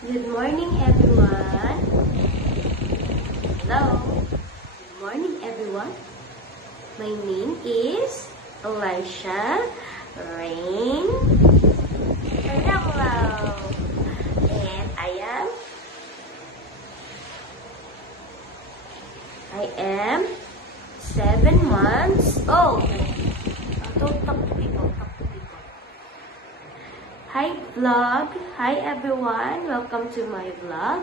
Good morning, everyone. Hello. Good morning, everyone. My name is Elisha Rain. Hello. And I am 7 months old. Don't talk to people. Talk to people. Hi vlog. Hi everyone. Welcome to my vlog.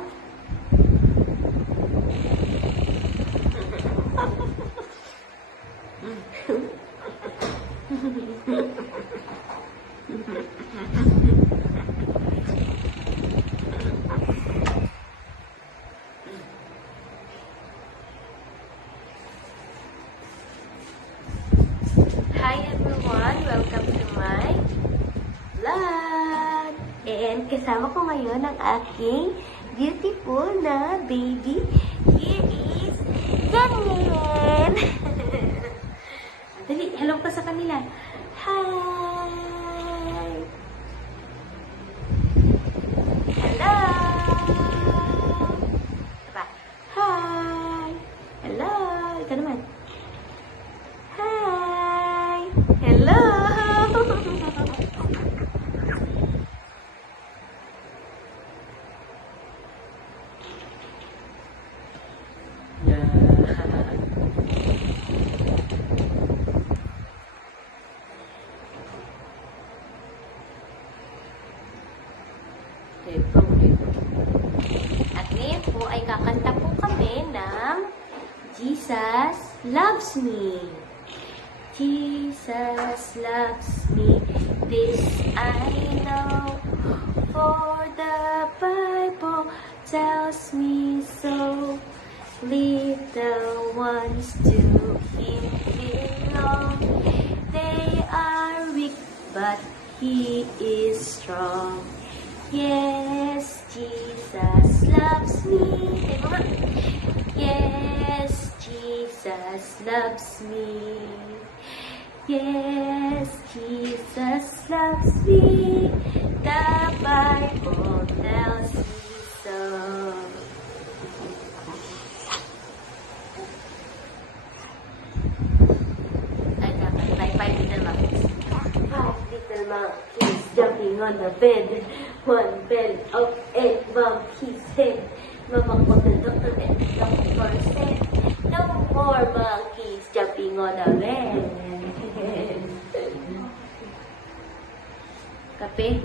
Hi everyone. Welcome to my vlog. And kasama ko ngayon ang aking beautiful na baby. Here is Janine. Dali, hello ka sa kanila. Hi! Hello! Diba? Hi! Hello! Ikaw naman. Hi! Hello! At ngayon po ay kakanta po kami ng Jesus Loves Me. Jesus loves me, this I know, for the Bible tells me so. Little ones to Him belong, they are weak, but He is strong. Yes, Jesus loves me. Yes, Jesus loves me. Yes, Jesus loves me. The Bible tells me so. Ay, dapat. Five little monkeys. 5 little monkeys jumping on the bed. One fell off and monkey's head. Mama called the doctor and the doctor said, no more monkeys jumping on the bed. Kape?